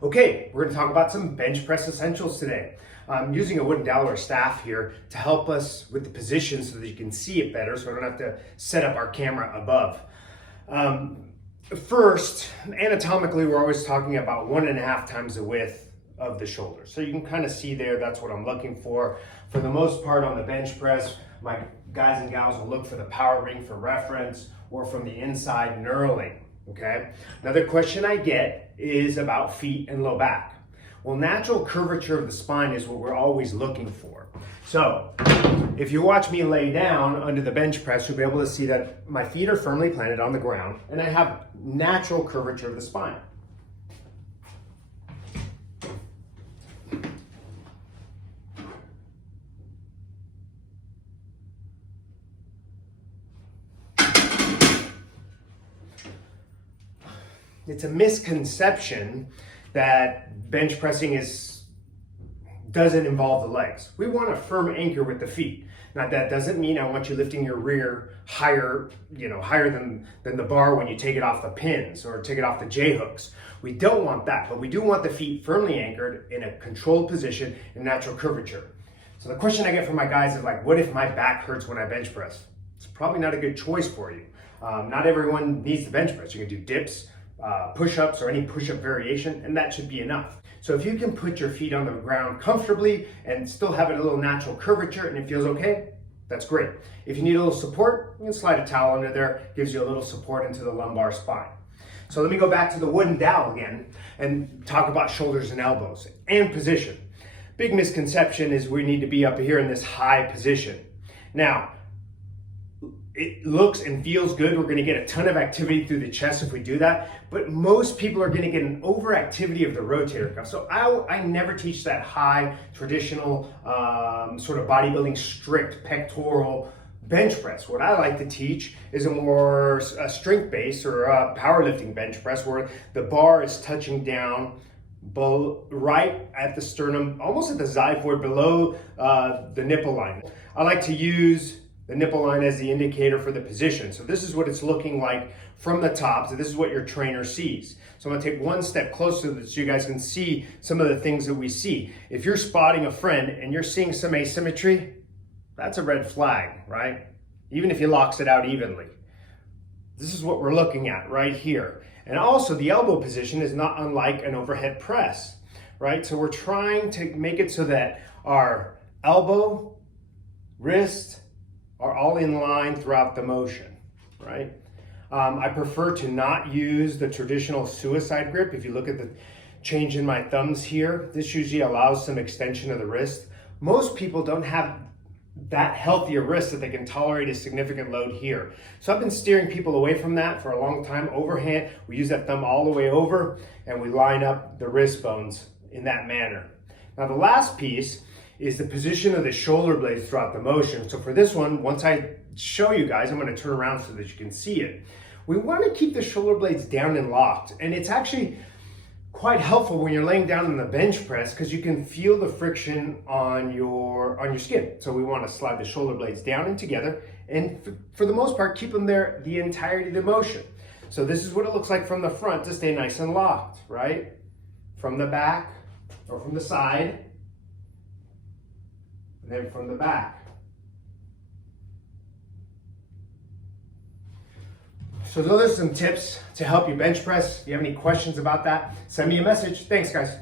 Okay, we're going to talk about some bench press essentials today. I'm using a wooden dowel or staff here to help us with the position so that you can see it better, so I don't have to set up our camera above. First, anatomically, we're always talking about 1.5 times the width of the shoulder. So you can kind of see there, that's what I'm looking for. For the most part on the bench press, my guys and gals will look for the power ring for reference or from the inside knurling. Okay. Another question I get is about feet and low back. Well, natural curvature of the spine is what we're always looking for. So if you watch me lay down under the bench press, you'll be able to see that my feet are firmly planted on the ground and I have natural curvature of the spine. It's a misconception that bench pressing doesn't involve the legs. We want a firm anchor with the feet. Now that doesn't mean I want you lifting your rear higher, higher than the bar when you take it off the pins or take it off the J hooks. We don't want that, but we do want the feet firmly anchored in a controlled position in natural curvature. So the question I get from my guys is like, what if my back hurts when I bench press? It's probably not a good choice for you. Not everyone needs to bench press. You can do dips, push-ups or any push-up variation, and that should be enough. So if you can put your feet on the ground comfortably and still have a little natural curvature and it feels okay, that's great. If you need a little support, you can slide a towel under there, gives you a little support into the lumbar spine. So let me go back to the wooden dowel again and talk about shoulders and elbows and position. Big misconception is we need to be up here in this high position. Now, it looks and feels good. We're going to get a ton of activity through the chest if we do that, but most people are going to get an overactivity of the rotator cuff. So I never teach that high traditional sort of bodybuilding strict pectoral bench press. What I like to teach is a more strength based or a powerlifting bench press where the bar is touching down right at the sternum, almost at the xiphoid below the nipple line. I like to use the nipple line as the indicator for the position. So this is what it's looking like from the top. So this is what your trainer sees. So I'm gonna take one step closer so you guys can see some of the things that we see. If you're spotting a friend and you're seeing some asymmetry, that's a red flag, right? Even if he locks it out evenly. This is what we're looking at right here. And also the elbow position is not unlike an overhead press, right? So we're trying to make it so that our elbow, wrist, are all in line throughout the motion, right? I prefer to not use the traditional suicide grip. If you look at the change in my thumbs here, this usually allows some extension of the wrist. Most people don't have that healthier wrist that they can tolerate a significant load here. So I've been steering people away from that for a long time. Overhand, we use that thumb all the way over and we line up the wrist bones in that manner. Now the last piece is the position of the shoulder blades throughout the motion. So for this one, once I show you guys, I'm going to turn around so that you can see it. We want to keep the shoulder blades down and locked. And it's actually quite helpful when you're laying down on the bench press because you can feel the friction on your skin. So we want to slide the shoulder blades down and together and for the most part, keep them there the entirety of the motion. So this is what it looks like from the front to stay nice and locked, right? From the back or from the side. And then from the back. So those are some tips to help you bench press. If you have any questions about that, send me a message. Thanks, guys.